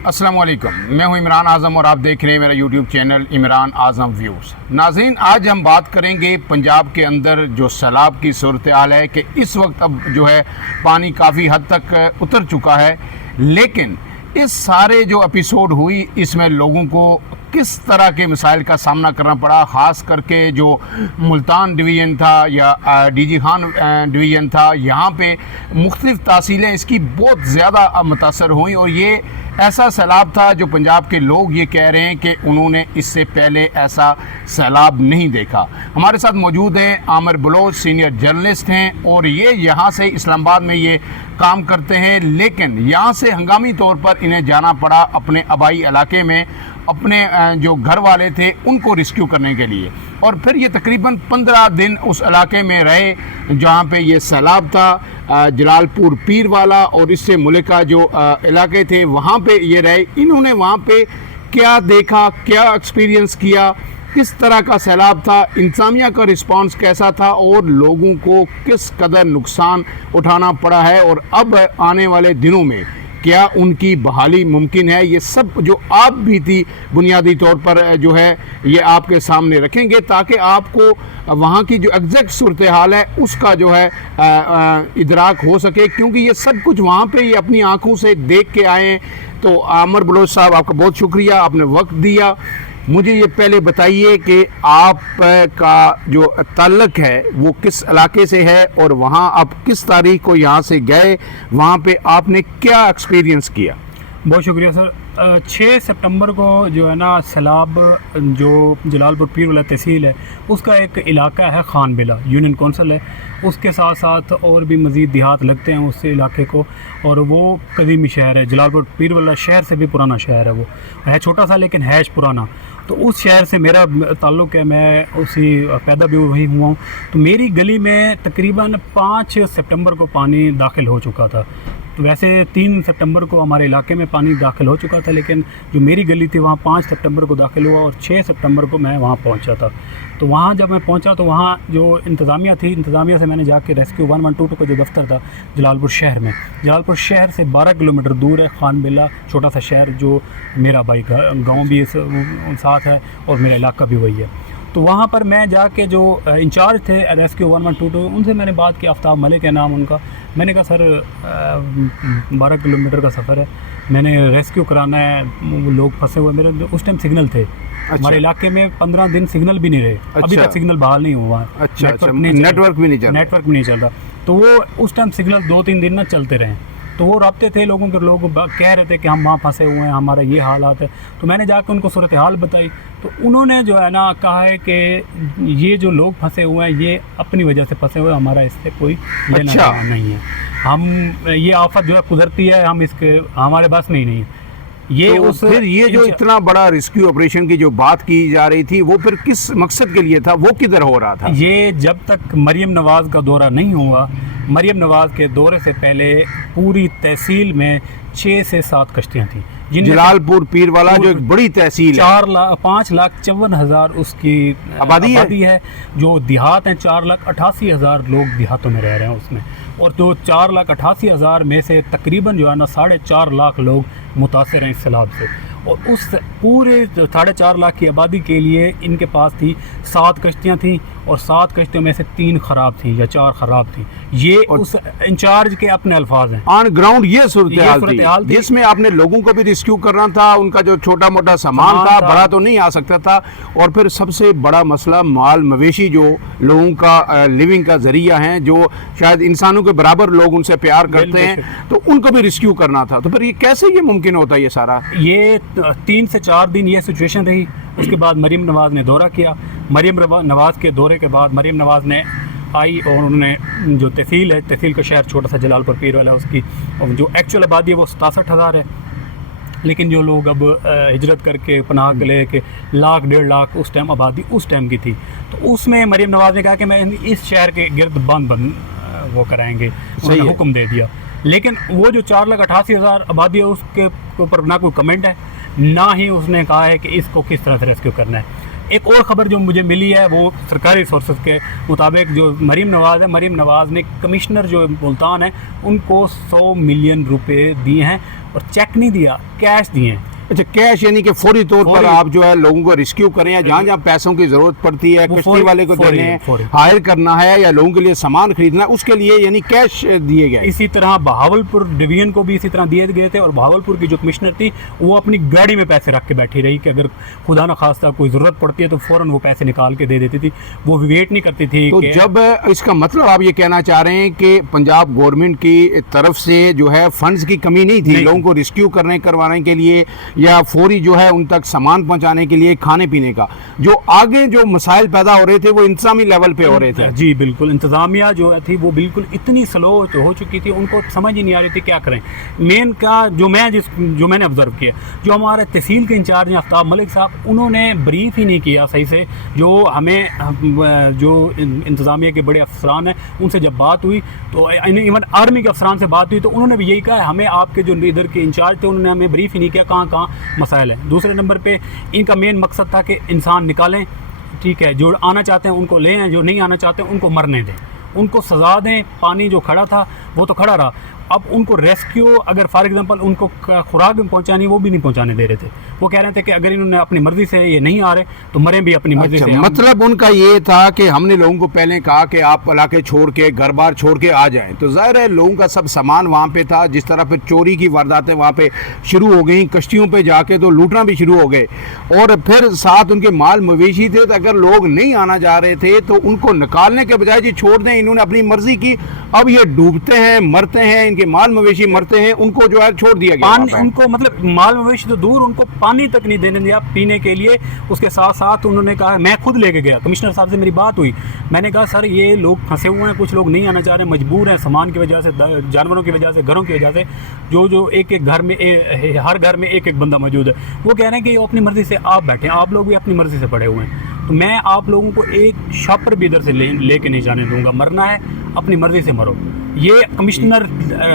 अस्सलाम वालेकुम, मैं हूं इमरान आज़म और आप देख रहे हैं मेरा यूट्यूब चैनल इमरान आज़म व्यूज़। नाज़रीन, आज हम बात करेंगे पंजाब के अंदर जो सैलाब की सूरत हाल है कि इस वक्त अब जो है पानी काफ़ी हद तक उतर चुका है, लेकिन इस सारे जो एपिसोड हुई इसमें लोगों को किस तरह के मसाइल का सामना करना पड़ा, ख़ास करके जो मुल्तान डिवीज़न था या डीजी खान डिवीज़न था, यहाँ पे मुख्तलिफ़ तहसीलें इसकी बहुत ज़्यादा मुतासर हुई और ये ऐसा सैलाब था जो पंजाब के लोग ये कह रहे हैं कि उन्होंने इससे पहले ऐसा सैलाब नहीं देखा। हमारे साथ मौजूद हैं आमिर बलोच, सीनियर जर्नलिस्ट हैं और ये यहाँ से इस्लामाबाद में ये काम करते हैं, लेकिन यहाँ से हंगामी तौर पर इन्हें जाना पड़ा अपने आबाई इलाके में, अपने जो घर वाले थे उनको रिस्क्यू करने के लिए। और फिर ये तकरीबन 15 दिन उस इलाके में रहे जहाँ पे ये सैलाब था, जलालपुर पीर वाला और इससे मुल्का जो इलाके थे वहाँ पे ये रहे। इन्होंने वहाँ पे क्या देखा, क्या एक्सपीरियंस किया, किस तरह का सैलाब था, इंतज़ामिया का रिस्पांस कैसा था और लोगों को किस कदर नुकसान उठाना पड़ा है और अब आने वाले दिनों में क्या उनकी बहाली मुमकिन है, ये सब जो आप भी थी बुनियादी तौर पर जो है ये आपके सामने रखेंगे ताकि आपको वहाँ की जो एग्जैक्ट सूरत हाल है उसका जो है इदराक हो सके, क्योंकि ये सब कुछ वहाँ पे ये अपनी आंखों से देख के आए हैं। तो आमिर बलोच साहब, आपका बहुत शुक्रिया, आपने वक्त दिया। मुझे ये पहले बताइए कि आप का जो ताल्लुक है वो किस इलाके से है और वहाँ आप किस तारीख को यहाँ से गए, वहाँ पे आपने क्या एक्सपीरियंस किया? बहुत शुक्रिया सर। 6 सितंबर को जो है ना सैलाब जो जलालपुर पीर वाला तहसील है उसका एक इलाका है खान बिला, यूनियन कौंसिल है, उसके साथ साथ और भी मज़ीद देहात लगते हैं उस इलाके को, और वो कदीमी शहर है। जलालपुर पीर वाला शहर से भी पुराना शहर है, वो है छोटा सा लेकिन है पुराना। तो उस शहर से मेरा ताल्लुक़ है, मैं उसी पैदा भी वहीं हुआ हूँ। तो मेरी गली में तकरीबन 5 सितंबर को पानी दाखिल हो चुका था। तो वैसे 3 सितंबर को हमारे इलाके में पानी दाखिल हो चुका था, लेकिन जो मेरी गली थी वहाँ 5 सितंबर को दाखिल हुआ और 6 सितंबर को मैं वहाँ पहुँचा था। तो वहाँ जब मैं पहुँचा तो वहाँ जो इंतज़ामिया थी, इंतज़ामिया से मैंने जाके रेस्क्यू 112 का जो दफ्तर था जलालपुर शहर में, जलालपुर शहर से 12 किलोमीटर दूर है खान बिला, छोटा सा शहर जो मेरा भाई गाँव भी साथ है और मेरा इलाका भी वही है। तो वहाँ पर मैं जाके जो इंचार्ज थे रेस्क्यू 112 उनसे मैंने बात की, आफ्ताब मलिक है नाम उनका। मैंने कहा सर 12 किलोमीटर का सफ़र है, मैंने रेस्क्यू कराना है, वो लोग फंसे हुए। मेरे उस टाइम सिग्नल थे। अच्छा। हमारे इलाके में 15 दिन सिग्नल भी नहीं रहे। अच्छा। अभी तक सिग्नल बहाल नहीं हुआ। अच्छा, नेटवर्क भी नहीं चल रहा। तो वो उस टाइम सिग्नल 2-3 दिन ना चलते रहे। तो वो रबते थे लोगों के, लोग कह रहे थे कि हम वहाँ फंसे हुए हैं, हमारा ये हालात है। तो मैंने जाकर उनको सूरत हाल बताई, तो उन्होंने जो है ना कहा है कि ये जो लोग फंसे हुए हैं ये अपनी वजह से फंसे हुए हैं, हमारा इससे कोई लेना देना नहीं है। हम ये आफत जो है कुदरती है, हम इसके हमारे बस में ही नहीं है। ये तो फिर ये जो इतना बड़ा रेस्क्यू ऑपरेशन की जो बात की जा रही थी वो फिर किस मकसद के लिए था, वो किधर हो रहा था? ये जब तक मरियम नवाज़ का दौरा नहीं हुआ, मरियम नवाज़ के दौरे से पहले पूरी तहसील में 6 से 7 कश्तियाँ थी। जलालपुर पीर वाला जो एक बड़ी तहसील है, 5,54,000 उसकी आबादी है। जो देहात हैं 4,88,000 लोग देहातों में रह रहे हैं उसमें, और तो 4,88,000 में से तकरीबन जो है ना 4.5 लाख लोग मुतासर हैं इस सैलाब से। और उस पूरे 4.5 लाख की आबादी के लिए इनके पास थी 7 कश्तियाँ थीं, और 7 कश्तियों में से 3 ख़राब थी या 4 ख़राब थी। ये उस इंचार्ज के अपने अल्फाज हैं। ऑन ग्राउंड ये सूरत हाल थी जिसमें आपने लोगों को भी रिस्क्यू करना था, उनका जो छोटा मोटा सामान था बड़ा तो नहीं आ सकता था, और फिर सबसे बड़ा मसला माल मवेशी जो लोगों का लिविंग का जरिया हैं, जो शायद इंसानों के बराबर लोग उनसे प्यार करते हैं, तो उनको भी रिस्क्यू करना था। तो फिर ये कैसे ये मुमकिन होता है? ये सारा 3 से 4 दिन ये सिचुएशन रही। उसके बाद मरियम नवाज़ ने दौरा किया। मरियम नवाज़ के दौरे के बाद मरियम नवाज़ ने आई और उन्होंने जो तहसील है, तहसील का शहर छोटा सा जलालपुर पीर वाला, उसकी जो एक्चुअल आबादी है वो 67,000 है, लेकिन जो लोग अब हिजरत करके पनाह के ले के 1,00,000-1.5 लाख उस टाइम आबादी उस टाइम की थी। तो उसमें मरियम नवाज़ ने कहा कि मैं इस शहर के गिर्द बंद वो कराएंगे, उन्होंने हुक्म दे दिया। लेकिन वो जो 4,88,000 आबादी है उसके ऊपर ना कोई कमेंट है, ना ही उसने कहा है कि इसको किस तरह से रेस्क्यू करना है। एक और ख़बर जो मुझे मिली है वो सरकारी सोर्सेज के मुताबिक, जो मरीम नवाज़ है, मरीम नवाज़ ने कमिश्नर जो मुल्तान है उनको 100 मिलियन रुपए दिए हैं, और चेक नहीं दिया, कैश दिए हैं। अच्छा, कैश यानी कि फौरी तौर पर फौरी। आप जो है लोगों को रिस्क्यू करें, या जहाँ जहाँ पैसों की जरूरत पड़ती है, वो कश्ती फौरी- वाले को फौरी- देने फौरी। हायर करना है, या लोगों के लिए सामान खरीदना, उसके लिए यानी कैश दिए गए। इसी तरह बहावलपुर डिवीजन को भी इसी तरह दिए गए थे, और बहावलपुर की जो कमिश्नर थी वो अपनी गाड़ी में पैसे रख के बैठी रही कि अगर खुदा न खास्ता कोई ज़रूरत पड़ती है तो फ़ौरन वो पैसे निकाल के दे देती थी, वो वेट नहीं करती थी तो कि जब इसका मतलब आप ये कहना चाह रहे हैं कि पंजाब गवर्नमेंट की तरफ से जो है फंड्स की कमी नहीं थी नहीं। लोगों को रिस्क्यू करवाने के लिए, या फौरी जो है उन तक सामान पहुंचाने के लिए, खाने पीने का, जो आगे जो मसाइल पैदा हो रहे थे वो इंतजामी लेवल पे हो रहे थे। जी बिल्कुल, इंतज़ामिया जो थी वो बिल्कुल इतनी स्लो हो चुकी थी, उनको समझ ही नहीं आ रही थी क्या करें। मेन का जो मैंने ऑब्ज़र्व किया, जो हमारे तहसील के इंचार्ज हैं आफ्ताब मलिक साहब, उन्होंने ब्रीफ ही नहीं किया सही से। जो हमें जो इंतज़ामिया के बड़े अफसरान हैं उनसे जब बात हुई, तो इवन आर्मी के अफसरान से बात हुई, तो उन्होंने भी यही कहा, हमें आपके जो इधर के इंचार्ज थे उन्होंने हमें ब्रीफ ही नहीं किया कहाँ कहाँ मसाइल हैं। दूसरे नंबर पे इनका मेन मकसद था कि इंसान निकालें, ठीक है, जो आना चाहते हैं उनको ले आएं, जो नहीं आना चाहते हैं उनको मरने दें, उनको सज़ा दें। पानी जो खड़ा था वो तो खड़ा रहा, अब उनको रेस्क्यू, अगर फॉर एग्जांपल उनको खुराक भी पहुंचानी, वो भी नहीं पहुंचाने दे रहे थे। वो कह रहे थे कि अगर इन्होंने अपनी मर्जी से ये नहीं आ रहे तो मरें भी अपनी मर्जी अच्छा, से। मतलब उनका ये था कि हमने लोगों को पहले कहा कि आप इलाके छोड़ के, घर बार छोड़ के आ जाएं, तो जाहिर है लोगों का सब सामान वहाँ पे था। जिस तरह फिर चोरी की वारदातें वहाँ पे शुरू हो गई, कश्तियों पे जाके तो लूटना भी शुरू हो गए, और फिर साथ उनके माल मवेशी थे, तो अगर लोग नहीं आना जा रहे थे तो उनको निकालने के बजाय जी छोड़ दें, इन्होंने अपनी मर्जी की। अब ये डूबते हैं, मरते हैं, इनके माल मवेशी मरते हैं, उनको जो है छोड़ दिया गया पानी, वहाँ पे। उनको मतलब माल मवेशी तो दूर, उनको पानी तक नहीं देने दिया पीने के लिए। उसके साथ साथ उन्होंने कहा, मैं खुद लेके गया, कमिश्नर साहब से मेरी बात हुई, मैंने कहा सर ये लोग फंसे हुए हैं, कुछ लोग नहीं आना चाह रहे, मजबूर हैं, सामान की वजह से, जानवरों की वजह से, घरों की वजह से, जो एक एक घर में हर घर में एक एक बंदा मौजूद है। वो कह रहे हैं कि ये अपनी मर्जी से आप बैठे हैं, आप लोग भी अपनी मर्जी से पड़े हुए हैं, तो मैं आप लोगों को एक शापर भी इधर से लेके नहीं जाने दूंगा, मरना है अपनी मर्जी से मरो। ये कमिश्नर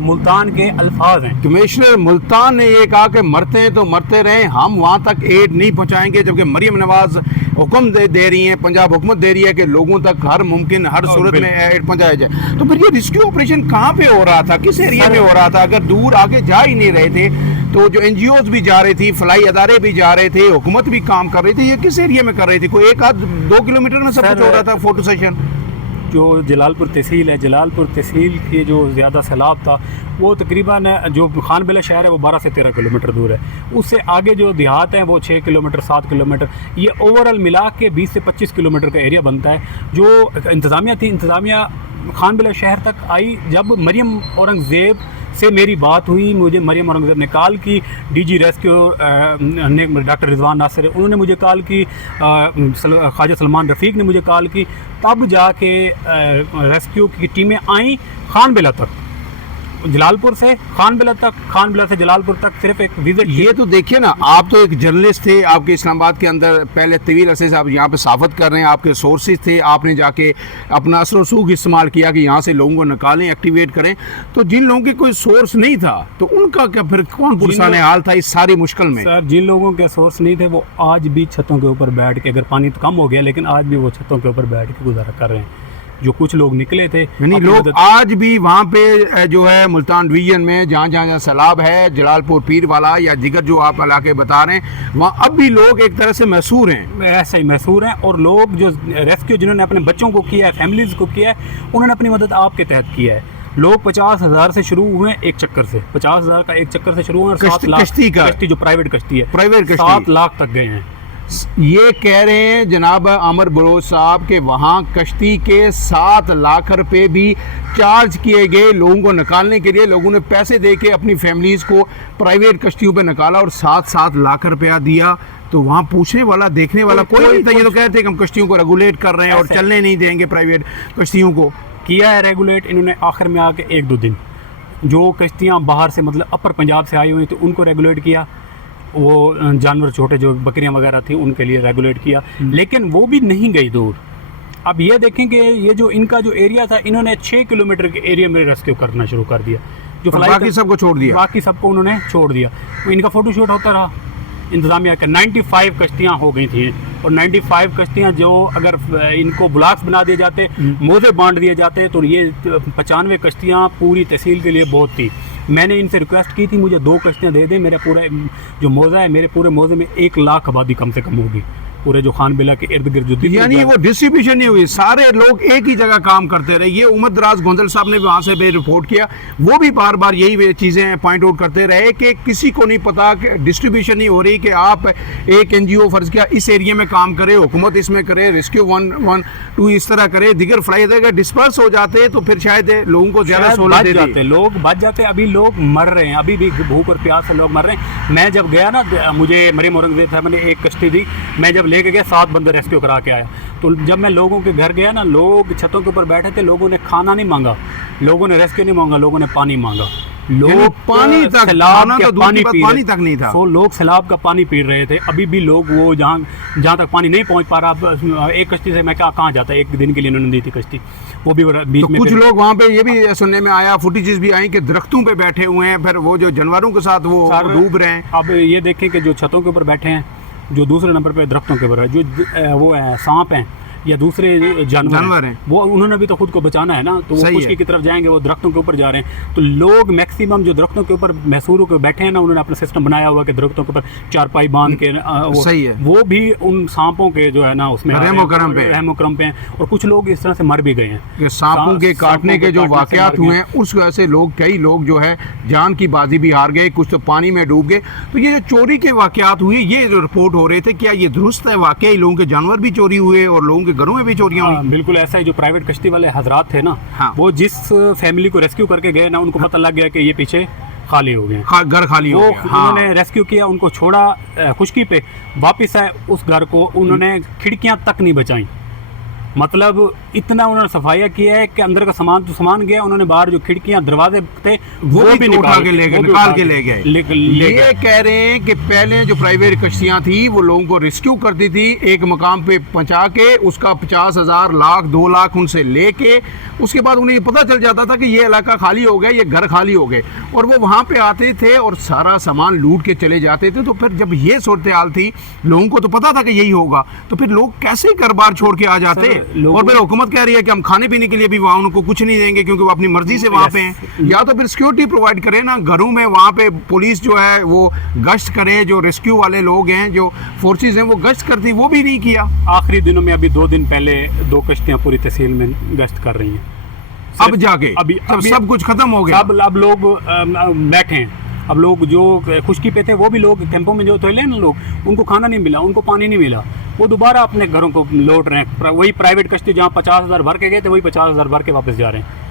मुल्तान के अल्फाज हैं। कमिश्नर मुल्तान ने ये कहा कि मरते हैं तो मरते रहें, हम वहाँ तक एड नहीं पहुँचाएंगे, जबकि मरीम नवाज हुक्म दे रही हैं, पंजाब हुकूमत दे रही है कि लोगों तक हर मुमकिन हर सूरत में एड पहुँचाया जाए। तो फिर ये रेस्क्यू ऑपरेशन कहाँ पे हो रहा था, किस एरिया में हो रहा था? अगर दूर आगे जा ही नहीं रहे थे तो जो NGOs भी जा रही थी, फलाई अदारे भी जा रहे थे, हुकूमत भी काम कर रही थी, ये किस एरिया में कर रही थी? कोई 1-2 किलोमीटर में सब कुछ हो रहा था फोटो सेशन? जो जलालपुर तहसील है, जलालपुर तहसील के जो ज़्यादा सैलाब था वो तकरीबन, जो खान बिला शहर है वो 12 से 13 किलोमीटर दूर है। उससे आगे जो देहात हैं वो 6 किलोमीटर 7 किलोमीटर, ये ओवरऑल मिला के 20 से 25 किलोमीटर का एरिया बनता है। जो इंतज़ामिया थी, इंतज़ामिया खान बिला शहर तक आई। जब मरियम औरंगज़ेब से मेरी बात हुई, मुझे मरियम औरंगज़ेब ने कॉल की, DG रेस्क्यू ने डॉक्टर रिजवान नासिर, उन्होंने मुझे कॉल की, ख्वाजा सलमान रफ़ीक ने मुझे कॉल की, तब जाके रेस्क्यू की टीमें आईं खान बिला तक, जलालपुर से खान बिला तक, खान बिला से जलालपुर तक सिर्फ एक विजिट। ये तो देखिए ना, आप तो एक जर्नलिस्ट थे, आपके इस्लामाबाद के अंदर पहले तवील अरसे से आप यहाँ पे साफत कर रहे हैं, आपके सोर्सेज थे, आपने जाके अपना असर सूख इस्तेमाल किया कि यहाँ से लोगों को निकालें, एक्टिवेट करें। तो जिन लोगों के कोई सोर्स नहीं था तो उनका क्या फिर कौन पुरसान हाल था इस सारी मुश्किल में? सर, जिन लोगों के सोर्स नहीं थे वो आज भी छतों के ऊपर बैठ के, अगर पानी तो कम हो गया लेकिन आज भी वो छतों के ऊपर बैठ के गुजारा कर रहे हैं। जो कुछ लोग निकले थे, यानी लोग आज भी वहाँ पे जो है मुल्तान डिवीजन में जहाँ जहाँ सैलाब है, जलालपुर पीर वाला या दिगर जो आप इलाके बता रहे हैं, वहाँ अब भी लोग एक तरह से मैसूर हैं। ऐसे ही मैसूर हैं। और लोग जो रेस्क्यू जिन्होंने अपने बच्चों को किया है, फैमिलीज़ को किया है, उन्होंने अपनी मदद आपके तहत किया है। लोग 50,000 से शुरू हुए एक चक्कर से, 50,000 का एक चक्कर से शुरू हुए, और 7 लाख कश्ती जो प्राइवेट कश्ती है, प्राइवेट कश्ती 7 लाख तक गए हैं। ये कह रहे हैं जनाब अमर बलोच साहब के वहाँ कश्ती के 7 लाख रुपए भी चार्ज किए गए लोगों को निकालने के लिए। लोगों ने पैसे दे के अपनी फैमिलीज़ को प्राइवेट कश्तियों पे निकाला और 7-7 लाख रुपया दिया। तो वहाँ पूछने वाला, देखने वाला कोई नहीं था। ये तो कहते हैं कि हम कश्तियों को रेगुलेट कर रहे हैं और चलने नहीं देंगे प्राइवेट कश्तियों को। किया है रेगुलेट इन्होंने आखिर में आके 1-2 दिन, जो कश्तियाँ बाहर से मतलब अपर पंजाब से आई हुई तो उनको रेगुलेट किया, वो जानवर छोटे जो बकरियां वगैरह थी उनके लिए रेगुलेट किया, लेकिन वो भी नहीं गई दूर। अब ये देखें कि ये जो इनका जो एरिया था, इन्होंने 6 किलोमीटर के एरिया में रेस्क्यू करना शुरू कर दिया। जो बाकी सबको छोड़ दिया, बाकी सबको उन्होंने छोड़ दिया। तो इनका फ़ोटो शूट होता रहा। इंतज़ामिया का 95 कश्तियाँ हो गई थी और 95 कश्तियाँ जो अगर इनको ब्लॉक्स बना दिए जाते, मोजे बांट दिए जाते, तो ये 95 कश्तियाँ पूरी तहसील के लिए बहुत थी। मैंने इनसे रिक्वेस्ट की थी मुझे 2 कश्तियाँ दे दें, मेरा पूरा जो मौजा है, मेरे पूरे मौजे में 1 लाख आबादी कम से कम होगी, पूरे जो खान बिला के इर्द गिर्द जो यानी वो डिस्ट्रीब्यूशन नहीं हुई, सारे लोग एक ही जगह काम करते रहे। ये उमर दराज गोंदल साहब ने भी वहाँ से भी रिपोर्ट किया, वो भी बार बार यही चीज़ें पॉइंट आउट करते रहे कि किसी को नहीं पता कि डिस्ट्रीब्यूशन नहीं हो रही, कि आप एक NGO फर्ज किया इस एरिया में काम करे, हुकूमत इसमें करे, रेस्क्यू 112 इस तरह करे, दिगर फ्लाइट अगर डिस्पर्स हो जाते तो फिर शायद लोगों को ज़्यादा सहूलत दे जाते, लोग बच जाते। अभी लोग मर रहे हैं, अभी भी भूख और प्यास से लोग मर रहे हैं। मैं जब गया ना, मुझे मरीम औरंगजेब साहब ने एक कश्ती दी, मैं जब लेके गया 7 बंदे रेस्क्यू करा के आया। तो जब मैं लोगों के घर गया ना, लोग छतों के ऊपर बैठे थे, लोगों ने खाना नहीं मांगा, लोगों ने रेस्क्यू नहीं मांगा, लोगों ने पानी मांगा। लोग पानी तक, सैलाब का पानी पानी तक नहीं था। तो लोग सैलाब का पानी पी रहे थे। अभी भी लोग वो जहाँ तक पानी नहीं पहुँच पा रहा, अब एक कश्ती से मैं कहाँ जाता, एक दिन के लिए इन्होंने दी थी कश्ती, वो भी बीच तो में। कुछ लोग वहाँ पे ये भी सुनने में आया, फुटेजेस भी आई कि दरख्तों पे बैठे हुए हैं, फिर वो जो जानवरों के साथ वो डूब रहे हैं। अब ये देखें कि जो छतों के ऊपर बैठे हैं, जो दूसरे नंबर पे दरख्तों के ऊपर है, जो वो है सांप हैं या दूसरे जानवर हैं, वो उन्होंने भी तो खुद को बचाना है ना, तो वो खुशकी की तरफ जाएंगे, वो दरख्तों के ऊपर जा रहे हैं। तो लोग मैक्सिमम जो दरख्तों के ऊपर महसूर होकर बैठे हैं ना, उन्होंने अपना सिस्टम बनाया हुआ कि दरख्तों के ऊपर चारपाई बांध के सही है, वो भी उन सांपों के जो है ना उसमें रहमो करम पे हैं। और कुछ लोग इस तरह से मर भी गए हैं कि सांपों के काटने के जो वाकयात हुए हैं, उस वजह से लोग, कई लोग जो है जान की बाजी भी हार गए, कुछ तो पानी में डूब गए। तो ये जो चोरी के वाकयात हुए, ये जो रिपोर्ट हो रहे थे, क्या ये दुरुस्त है? वाकई लोगों के जानवर भी चोरी हुए और लोगों के घरों में भी चोरियां हुई? बिल्कुल ऐसा ही। जो प्राइवेट कश्ती वाले हजरात थे ना, वो जिस फैमिली को रेस्क्यू करके गए ना, उनको पता लग गया कि ये पीछे खाली हो गए, घर खाली हो गया। उन्होंने रेस्क्यू किया, उनको छोड़ा खुशकी पे, वापस आए, उस घर को उन्होंने खिड़कियां तक नहीं बचाई। मतलब इतना उन्होंने सफाइया किया है कि अंदर का सामान तो सामान गया, उन्होंने बाहर जो खिड़कियां दरवाजे थे वो भी निकाल के ले गए। ये कह रहे हैं कि पहले जो प्राइवेट कश्तियां थी वो लोगों को रेस्क्यू करती थी, एक मकाम पे पहुंचा के उसका 50,000 लाख 2 लाख उनसे लेके, उसके बाद उन्हें पता चल जाता था कि ये इलाका खाली हो गया, ये घर खाली हो गए, और वो वहाँ पे आते थे और सारा सामान लूट के चले जाते थे। तो फिर जब ये सूरत हाल थी, लोगों को तो पता था कि यही होगा, तो फिर लोग कैसे घर बार छोड़ के आ जाते? और फिर हुकूमत कह रही है कि हम खाने पीने के लिए भी वहाँ उनको कुछ नहीं देंगे क्योंकि वो अपनी मर्जी से वहाँ पे हैं। या तो फिर सिक्योरिटी प्रोवाइड करें ना घरों में, वहाँ पे पुलिस जो है वो गश्त करे, जो रेस्क्यू वाले लोग हैं, जो फोर्सेस हैं, वो गश्त करती, वो भी नहीं किया। आखिरी दिनों में अभी 2 दिन पहले 2 कश्तियाँ पूरी तहसील में गश्त कर रही हैं। अब जाके अभी सब कुछ खत्म हो गया, अब लोग बैठे हैं। अब लोग जो खुशकी पे थे, वो भी लोग कैंपों में जो थे ना लोग, उनको खाना नहीं मिला, उनको पानी नहीं मिला, वो दोबारा अपने घरों को लौट रहे हैं। वही प्राइवेट कश्ती जहाँ 50,000 भर के गए थे, वही 50,000 भर के वापस जा रहे हैं।